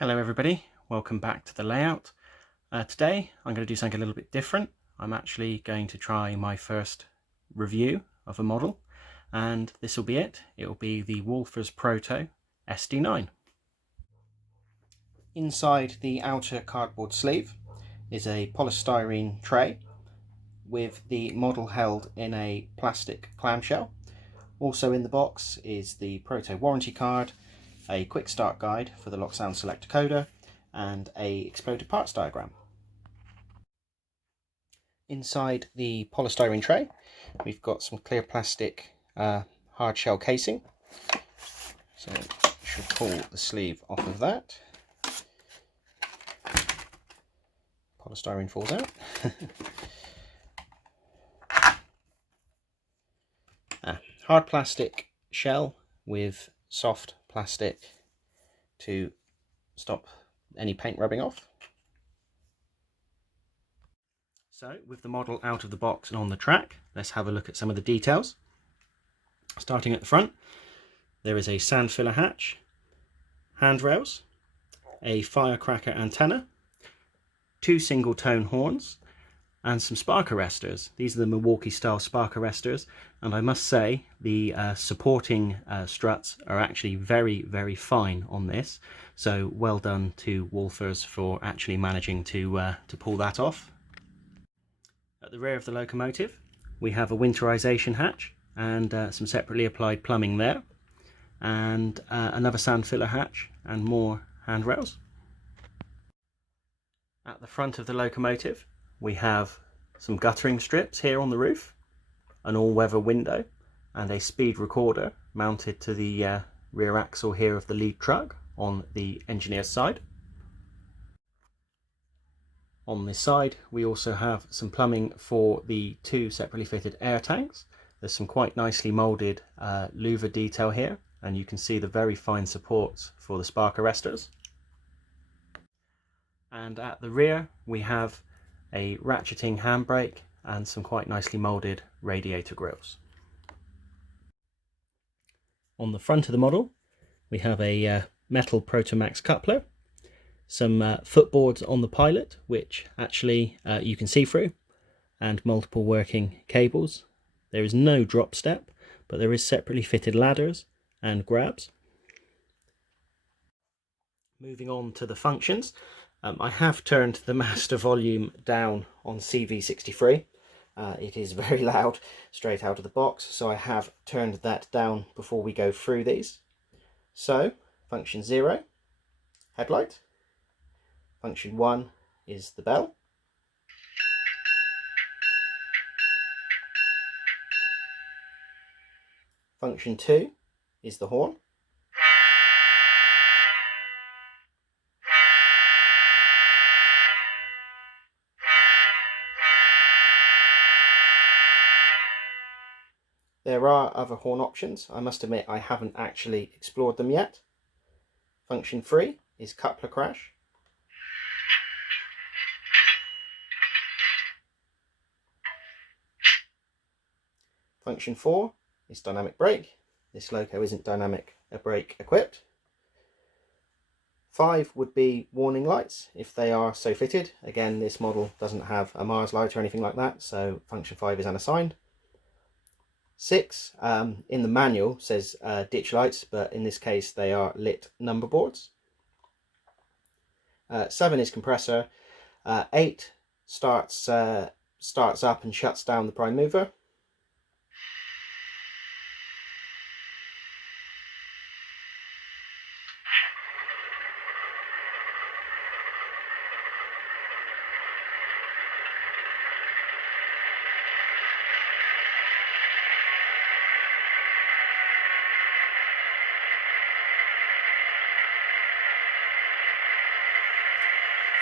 Hello everybody, welcome back to the layout. Today I'm going to do something a little bit different. I'm actually going to try my first review of a model, and this will be it. It will be the Walthers Proto SD9. Inside the outer cardboard sleeve is a polystyrene tray with the model held in a plastic clamshell. Also in the box is the Proto warranty card, a quick start guide for the lock sound select decoder, and a exploded parts diagram. Inside the polystyrene tray we've got some clear plastic hard shell casing, so I should pull the sleeve off of that. Polystyrene falls out. Hard plastic shell with soft plastic to stop any paint rubbing off. So with the model out of the box and on the track, let's have a look at some of the details. Starting at the front, there is a sand filler hatch, handrails, a firecracker antenna, two single tone horns, and some spark arresters. These are the Milwaukee style spark arresters, and I must say the supporting struts are actually very fine on this, so well done to Walthers for actually managing to pull that off. At the rear of the locomotive we have a winterization hatch and some separately applied plumbing there, and another sand filler hatch and more handrails. At the front of the locomotive we have some guttering strips here on the roof, an all-weather window, and a speed recorder mounted to the rear axle here of the lead truck on the engineer's side. On this side we also have some plumbing for the two separately fitted air tanks. There's some quite nicely moulded louver detail here, and you can see the very fine supports for the spark arresters. And at the rear we have a ratcheting handbrake and some quite nicely moulded radiator grills. On the front of the model we have a metal Protomax coupler, some footboards on the pilot which actually you can see through, and multiple working cables. There is no drop step, but there is separately fitted ladders and grabs. Moving on to the functions, I have turned the master volume down on CV63. It is very loud straight out of the box, so I have turned that down before we go through these. So function 0, headlight. Function 1 is the bell. Function 2 is the horn. There are other horn options. I must admit I haven't actually explored them yet. Function 3 is coupler crash. Function 4 is dynamic brake. This loco isn't dynamic brake equipped. 5 would be warning lights if they are so fitted. Again, this model doesn't have a Mars light or anything like that, so function 5 is unassigned. 6 in the manual says ditch lights, but in this case they are lit number boards. 7 is compressor. 8 starts up and shuts down the prime mover.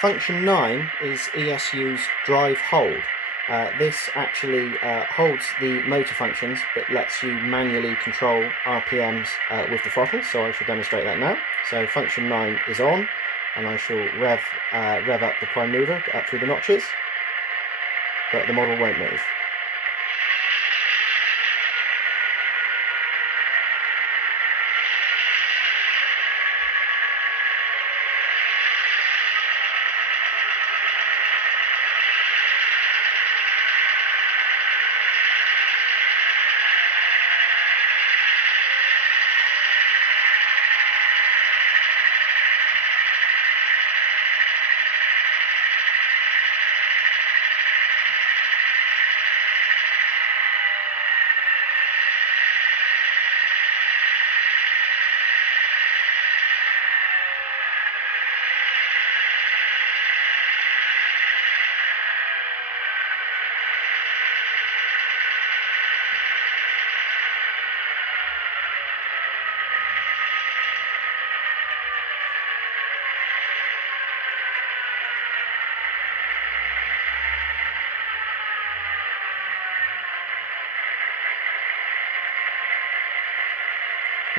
Function 9 is ESU's drive hold. This actually holds the motor functions but lets you manually control RPMs with the throttle, so I shall demonstrate that now. So function 9 is on, and I shall rev up the prime mover up through the notches, but the model won't move.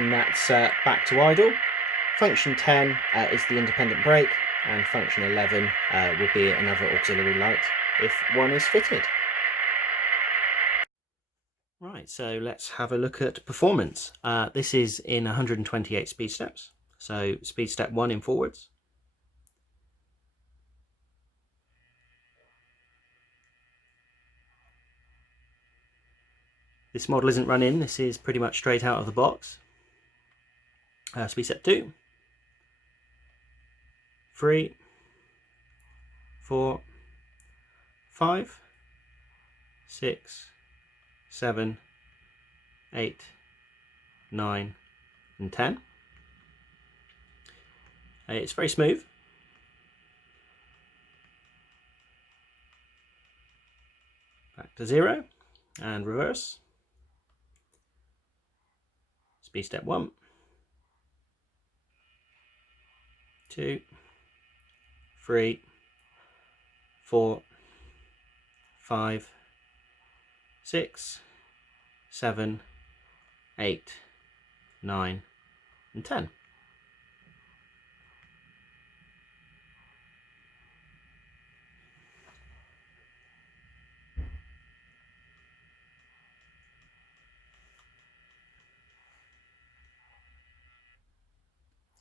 and that's back to idle. Function 10 is the independent brake, and function 11 will be another auxiliary light if one is fitted. Right, so let's have a look at performance. This is in 128 speed steps. So speed step 1 in forwards. This model isn't run in, this is pretty much straight out of the box. Speed step 2. 3, 4, 5, 6, 7, 8, 9, and 10. It's very smooth. Back to 0 and reverse. Speed step 1, 2, 3, 4, 5, 6, 7, 8, 9, and 10.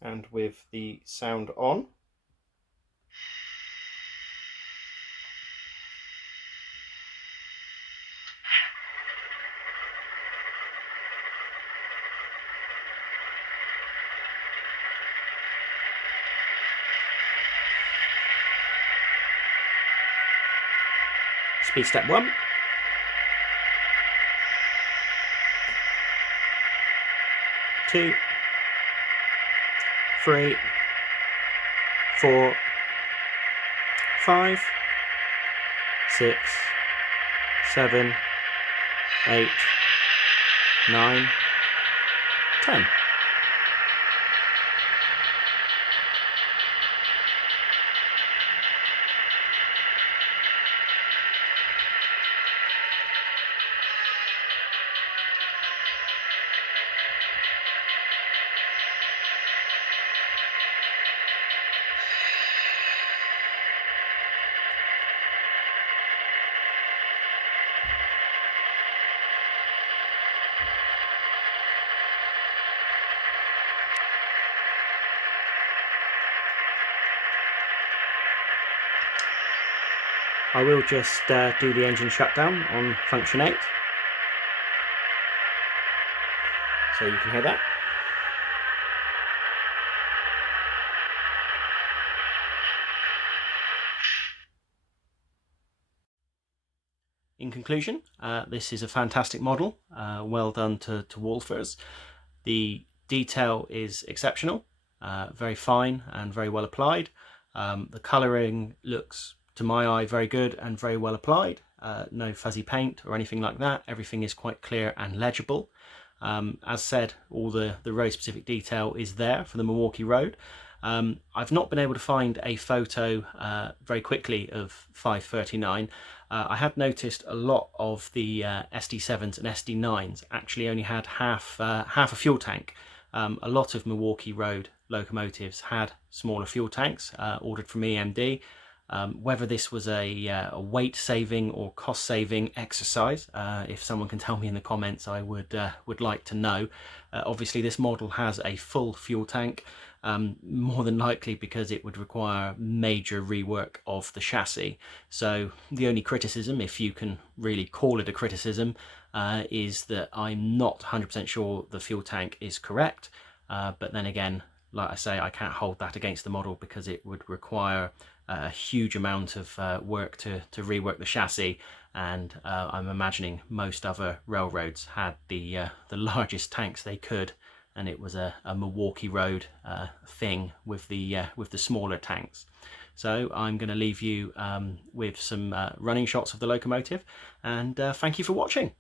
And with the sound on. Speed step 1. 2, 3, 4, 5, 6, 7, 8, 9, 10. I will just do the engine shutdown on function 8, so you can hear that. In conclusion, this is a fantastic model, well done to Walthers. The detail is exceptional, very fine and very well applied. The colouring looks, to my eye, very good and very well applied. No fuzzy paint or anything like that. Everything is quite clear and legible. As said, all the road specific detail is there for the Milwaukee Road. I've not been able to find a photo very quickly of 539. I had noticed a lot of the SD7s and SD9s actually only had half a fuel tank. A lot of Milwaukee Road locomotives had smaller fuel tanks ordered from EMD. Whether this was a weight saving or cost saving exercise, if someone can tell me in the comments, I would like to know. Obviously this model has a full fuel tank, more than likely because it would require major rework of the chassis. So the only criticism, if you can really call it a criticism, is that I'm not 100% sure the fuel tank is correct. But then again, like I say, I can't hold that against the model because it would require a huge amount of work to rework the chassis, and I'm imagining most other railroads had the largest tanks they could, and it was a Milwaukee Road thing with the smaller tanks. So I'm going to leave you with some running shots of the locomotive, and thank you for watching.